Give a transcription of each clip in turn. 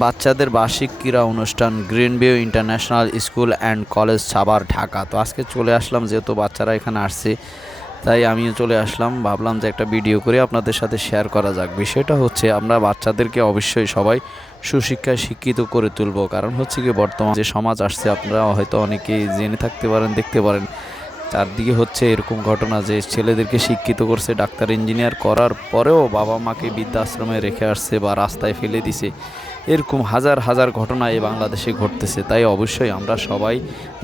বাচ্চাদের বার্ষিক ক্রীড়া অনুষ্ঠান green view international school and college Savar Dhaka. তো আজকে চলে আসলাম, যেহেতু বাচ্চারা এখানে আসছে তাই আমিও চলে আসলাম, ভাবলাম যে একটা ভিডিও করে আপনাদের সাথে শেয়ার করা যাক। বিষয়টা হচ্ছে আমরা বাচ্চাদেরকে অবশ্যই সবাই সুশিক্ষায় শিক্ষিত করে তুলব। কারণ হচ্ছে কি, বর্তমান যে সমাজ আসছে আপনারা হয়তো অনেকেই জেনে থাকতে পারেন, দেখতে পারেন চারদিকে হচ্ছে এরকম ঘটনা যে ছেলেদেরকে শিক্ষিত করছে, ডাক্তার ইঞ্জিনিয়ার করার পরেও বাবা মাকে বৃদ্ধাশ্রমে রেখে আসছে বা রাস্তায় ফেলে দিছে। এরকম হাজার হাজার ঘটনা এই বাংলাদেশে ঘটতেছে। তাই অবশ্যই আমরা সবাই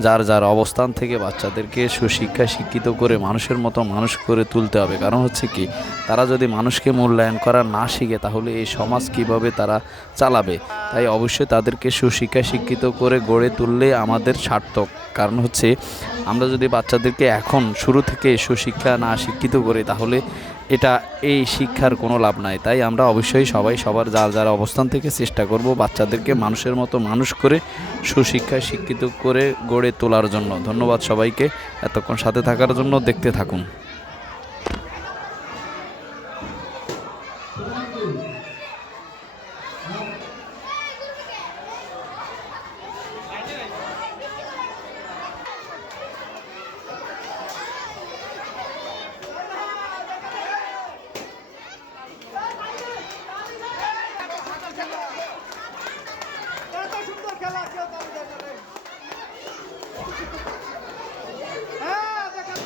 যার যার অবস্থান থেকে বাচ্চাদেরকে সুশিক্ষায় শিক্ষিত করে মানুষের মতো মানুষ করে তুলতে হবে। কারণ হচ্ছে কি, তারা যদি মানুষকে মূল্যায়ন করা না শিখে তাহলে এই সমাজ কিভাবে তারা চালাবে। তাই অবশ্যই তাদেরকে সুশিক্ষায় শিক্ষিত করে গড়ে তুললে আমাদের সার্থক। কারণ হচ্ছে আমরা যদি বাচ্চাদেরকে এখন শুরু থেকে সুশিক্ষা না শিক্ষিত করি তাহলে এই শিক্ষার কোনো লাভ নাই। তাই আমরা অবশ্যই সবাই সবার যার যার অবস্থান থেকে চেষ্টা করব বাচ্চাদেরকে মানুষের মতো মানুষ করে সুশিক্ষায় শিক্ষিত করে গড়ে তোলার জন্য। ধন্যবাদ সবাইকে এতক্ষণ সাথে থাকার জন্য। দেখতে থাকুন। এত সুন্দর খেলা কেউ তাদের দেখাবে। হ্যাঁ দেখেন